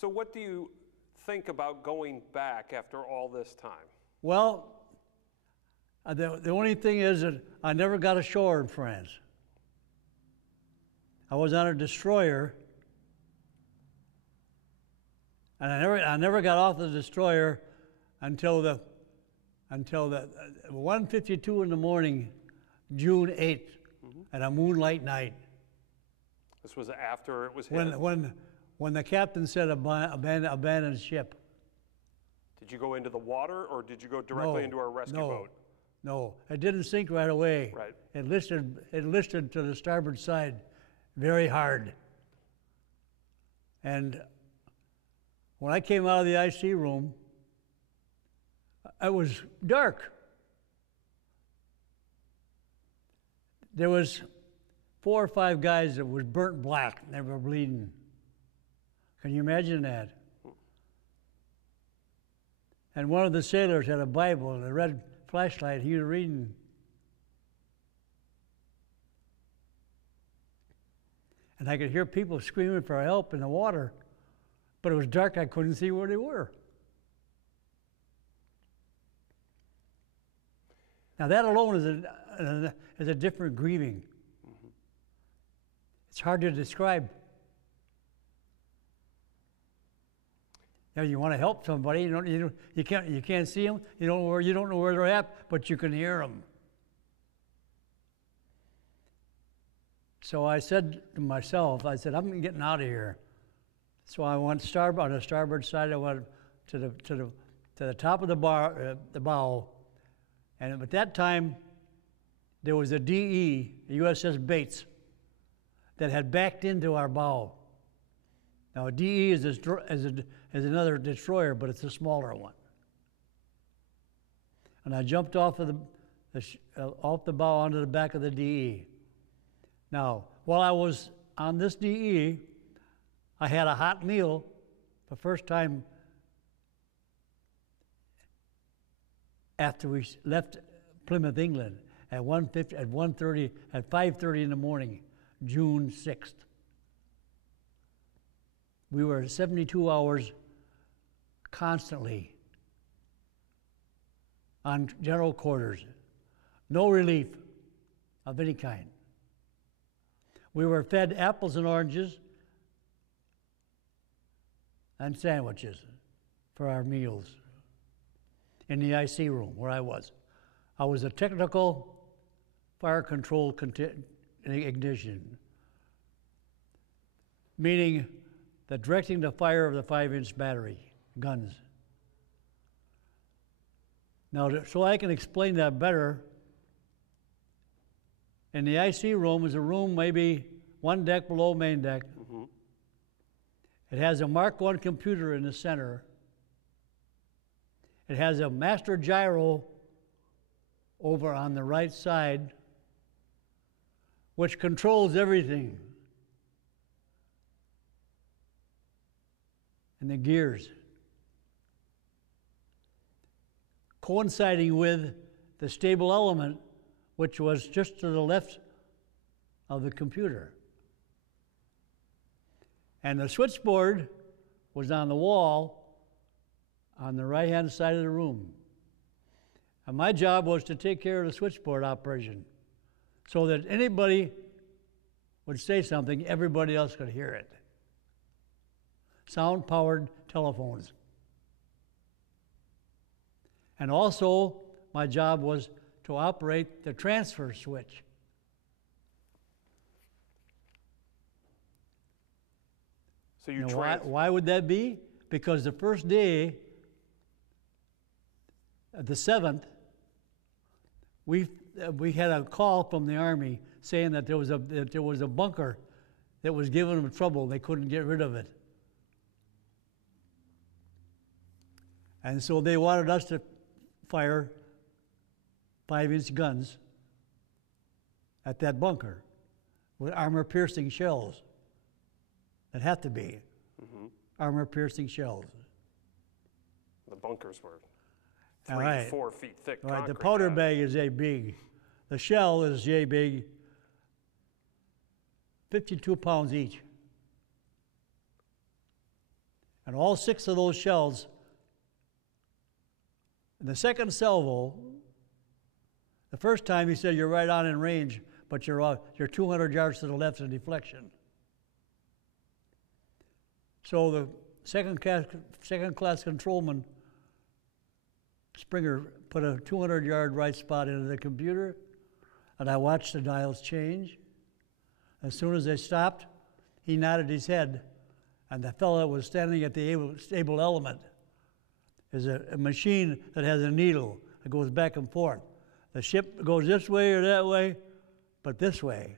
So what do you think about going back after all this time? Well, the only thing is that I never got ashore in France. I was on a destroyer, and I never got off the destroyer until the 1:52 in the morning, June 8th, at a moonlight night. This was after it was hit? When the captain said abandon ship. Did you go into the water, or did you go directly into a rescue boat? No, it didn't sink right away. Right. It listed to the starboard side very hard. And when I came out of the IC room, it was dark. There was 4 or 5 guys that was burnt black, and they were bleeding. Can you imagine that? And one of the sailors had a Bible and a red flashlight. He was reading. And I could hear people screaming for help in the water, but it was dark. I couldn't see where they were. Now that alone is a different grieving. It's hard to describe. Now you want to help somebody. You can't see them. You don't know where they're at, but you can hear them. So I said to myself, I'm getting out of here. So I went on the starboard side. I went to the top of the bow, and at that time there was a DE, the USS Bates, that had backed into our bow. Now a DE is another destroyer, but it's a smaller one. And I jumped off the bow onto the back of the DE. Now, while I was on this DE, I had a hot meal, the first time after we left Plymouth, England, at 5:30 in the morning, June 6th. We were 72 hours constantly on general quarters, no relief of any kind. We were fed apples and oranges and sandwiches for our meals in the IC room where I was. I was a technical fire control ignition, meaning the directing the fire of the 5-inch battery guns. Now, so I can explain that better, in the IC room is a room maybe 1 deck below main deck. Mm-hmm. It has a Mark I computer in the center. It has a master gyro over on the right side, which controls everything. And the gears. Coinciding with the stable element, which was just to the left of the computer. And the switchboard was on the wall on the right-hand side of the room. And my job was to take care of the switchboard operation so that anybody would say something, everybody else could hear it. Sound-powered telephones. And also, my job was to operate the transfer switch. So you why would that be? Because the first day, the 7th, we had a call from the Army saying that there was a bunker that was giving them trouble. They couldn't get rid of it. And so they wanted us to fire 5-inch guns at that bunker with armor-piercing shells. It had to be armor-piercing shells. The bunkers were 3 to 4 feet thick. Right. The powder bag is a big. The shell is a big. 52 pounds each. And all 6 of those shells, in the second salvo, the first time he said you're right on in range, but you're 200 yards to the left in deflection. So the second class controlman, Springer, put a 200-yard right spot into the computer, and I watched the dials change. As soon as they stopped, he nodded his head, and the fellow that was standing at the stable element is a machine that has a needle that goes back and forth. The ship goes this way or that way, but this way.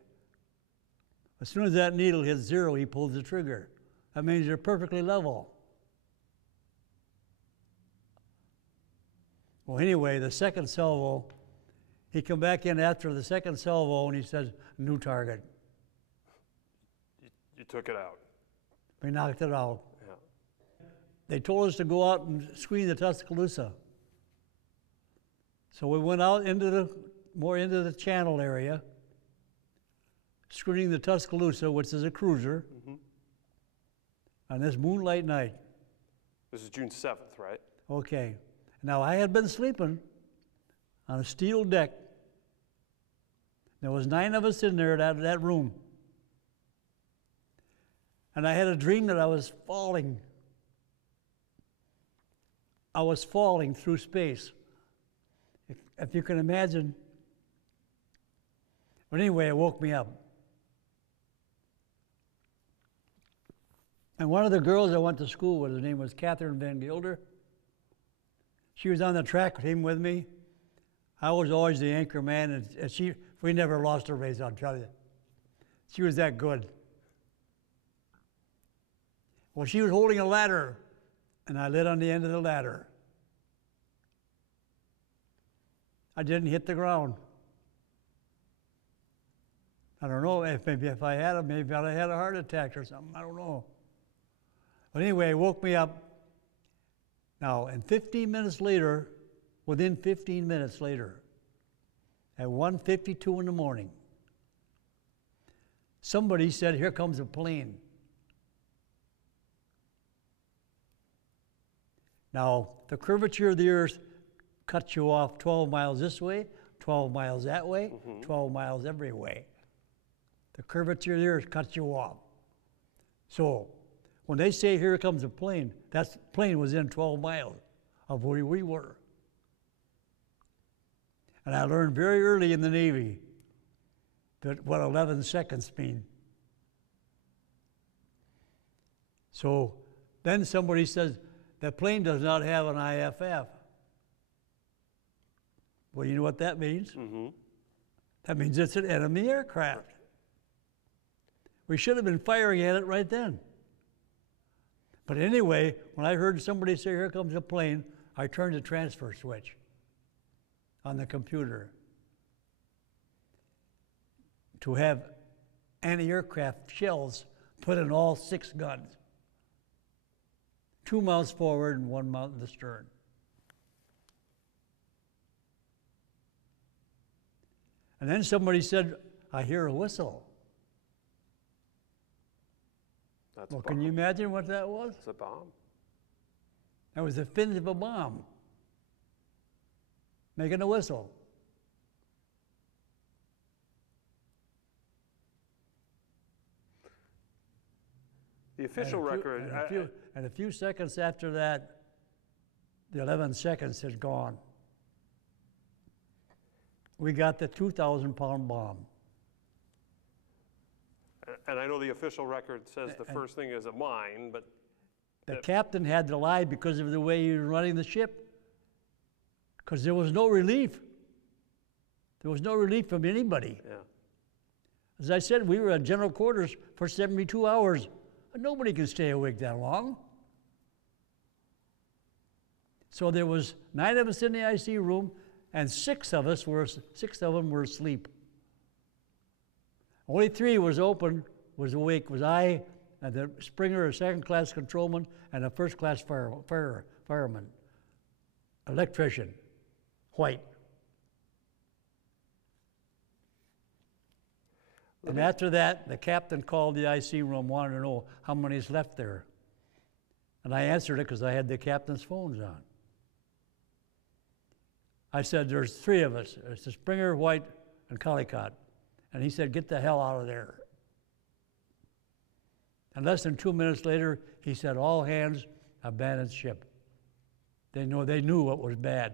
As soon as that needle hits 0, he pulls the trigger. That means you're perfectly level. Well, anyway, the second salvo, he come back in after the second salvo and he says, new target. You took it out. We knocked it out. Yeah. They told us to go out and screen the Tuscaloosa. So we went out more into the channel area, screening the Tuscaloosa, which is a cruiser, on this moonlight night. This is June 7th, right? Okay. Now, I had been sleeping on a steel deck. There was 9 of us in there, that room. And I had a dream that I was falling. I was falling through space. If you can imagine. But anyway, it woke me up. And one of the girls I went to school with, her name was Catherine Van Gilder. She was on the track team with me. I was always the anchor man, and we never lost a race, I'll tell you. She was that good. Well, she was holding a ladder, and I lit on the end of the ladder. I didn't hit the ground. I don't know, maybe if I had maybe I'd have had a heart attack or something, I don't know. But anyway, it woke me up. Now, and 15 minutes later, within 15 minutes later, at 1:52 in the morning, somebody said, here comes a plane. Now, the curvature of the earth cuts you off 12 miles this way, 12 miles that way, 12 miles every way. The curvature of the earth cuts you off. So, when they say, here comes a plane, that plane was in 12 miles of where we were. And I learned very early in the Navy that what 11 seconds mean. So then somebody says, that plane does not have an IFF. Well, you know what that means? That means it's an enemy aircraft. We should have been firing at it right then. But anyway, when I heard somebody say, here comes a plane, I turned the transfer switch on the computer to have anti-aircraft shells put in all 6 guns. 2 miles forward and 1 mile in the stern. And then somebody said, I hear a whistle. That's Well, a can bomb. you imagine what that was? It's a bomb. That was the fins of a bomb making a whistle. The official record. And a few seconds after that, the 11 seconds had gone. We got the 2,000-pound bomb. And I know the official record says the first thing is a mine, but the captain had to lie because of the way he was running the ship, because there was no relief. There was no relief from anybody. yeah. As I said, we were at general quarters for 72 hours. Nobody can stay awake that long. So there was 9 of us in the IC room, and 6 of them were asleep. Only 3 was awake, was I, and the Springer, a second-class controlman, and a first-class fireman, electrician, White. And after that, the captain called the IC room, wanted to know how many's left there. And I answered it because I had the captain's phones on. I said, there's three of us. It's the Springer, White, and Collicott. And he said, get the hell out of there. And less than 2 minutes later, he said, all hands abandon ship. They knew what was bad.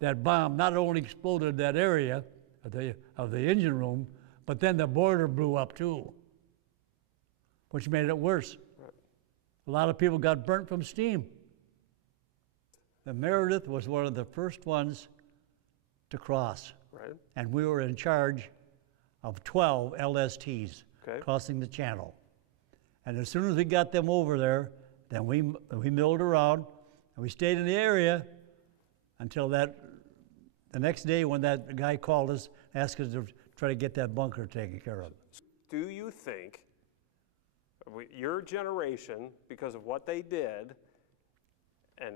That bomb not only exploded that area of the engine room, but then the boiler blew up too, which made it worse. Right. A lot of people got burnt from steam. The Meredith was one of the first ones to cross. Right. And we were in charge of 12 LSTs crossing the channel. And as soon as we got them over there, then we milled around, and we stayed in the area until the next day when that guy called us, asked us to try to get that bunker taken care of. Do you think your generation, because of what they did, and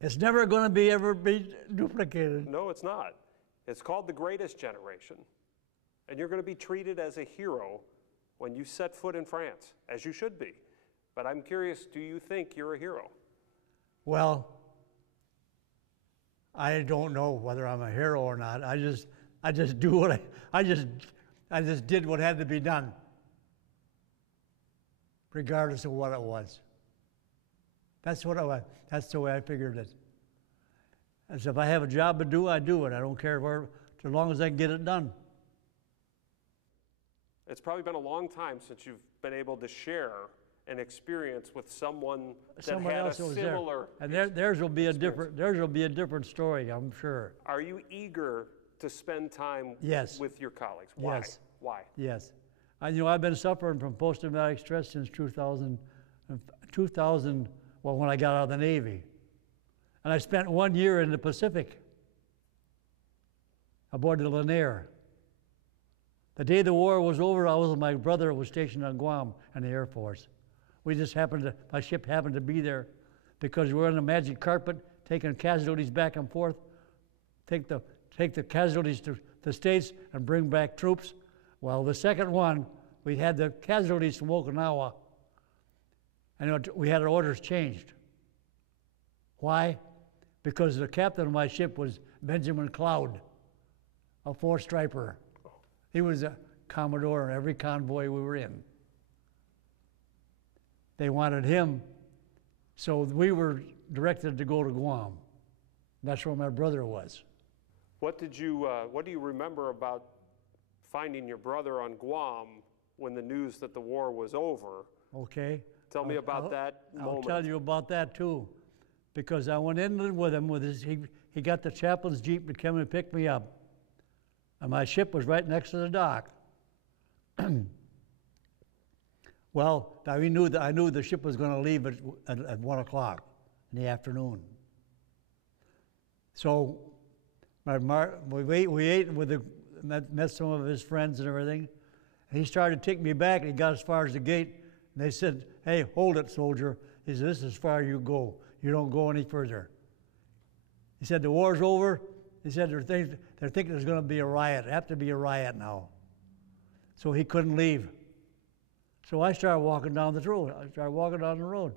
it's never going to ever be duplicated. No, it's not. It's called the greatest generation. And you're going to be treated as a hero when you set foot in France, as you should be. But I'm curious, do you think you're a hero? Well, I don't know whether I'm a hero or not. I just do what I just did what had to be done, regardless of what it was. That's the way I figured it. As if I have a job to do, I do it. I don't care where, as long as I can get it done. It's probably been a long time since you've been able to share an experience with someone that had a similar. And theirs will be a different story, I'm sure. Are you eager to spend time with your colleagues? Why? Yes. Why? Yes. I've been suffering from post-traumatic stress since 2000, well, when I got out of the Navy. And I spent 1 year in the Pacific aboard the Lanier. The day the war was over, I was with my brother who was stationed on Guam in the Air Force. My ship happened to be there because we were on the magic carpet taking casualties back and forth, take the casualties to the States and bring back troops. Well, the second one, we had the casualties from Okinawa, and we had our orders changed. Why? Because the captain of my ship was Benjamin Cloud, a four-striper. He was a Commodore in every convoy we were in. They wanted him, so we were directed to go to Guam. That's where my brother was. What do you remember about finding your brother on Guam when the news that the war was over? Okay. Tell me about that moment. I'll tell you about that too, because I went in with him. He got the chaplain's jeep to come and pick me up, and my ship was right next to the dock. Well, I knew the ship was going to leave at 1 o'clock in the afternoon. So we ate met some of his friends and everything. And he started to take me back, and he got as far as the gate. And they said, "Hey, hold it, soldier." He said, "This is as far as you go. You don't go any further." He said, "The war's over." He said, they're thinking there's going to be a riot. Have to be a riot now. So he couldn't leave. So I started walking down the road.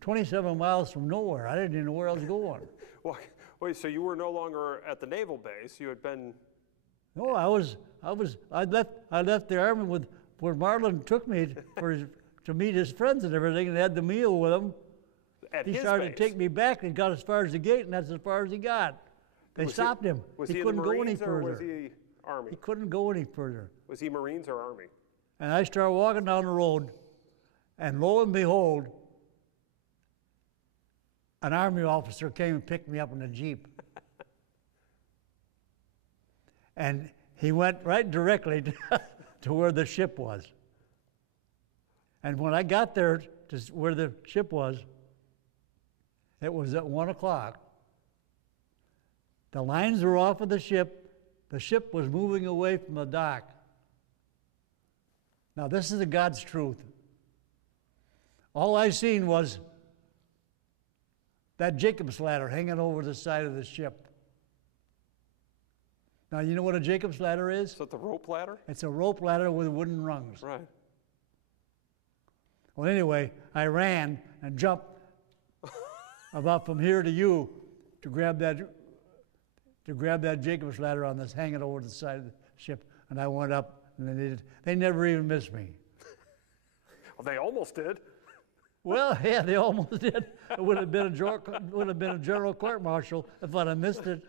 27 miles from nowhere. I didn't even know where I was going. Well, wait, so you were no longer at the naval base. You had been. No, I left the army where Marlin took me to meet his friends and everything, and had the meal with him. At he his started base. to take me back, and got as far as the gate, and that's as far as he got. They stopped him. Was he couldn't in the go any Marines or further. was he Army? He couldn't go any further. Was he Marines or Army? And I started walking down the road, and lo and behold, an Army officer came and picked me up in a Jeep. And he went right directly to where the ship was. And when I got there to where the ship was, it was at 1 o'clock. The lines were off of the ship. The ship was moving away from the dock. Now, this is the God's truth. All I seen was that Jacob's ladder hanging over the side of the ship. Now, you know what a Jacob's ladder is? Is that the rope ladder? It's a rope ladder with wooden rungs. Right. Well, anyway, I ran and jumped about from here to you to grab that Jacob's ladder on this hanging over the side of the ship, and I went up, and they never even missed me. Well, they almost did. Well, yeah, they almost did. It would have been a general court martial if I'd have missed it.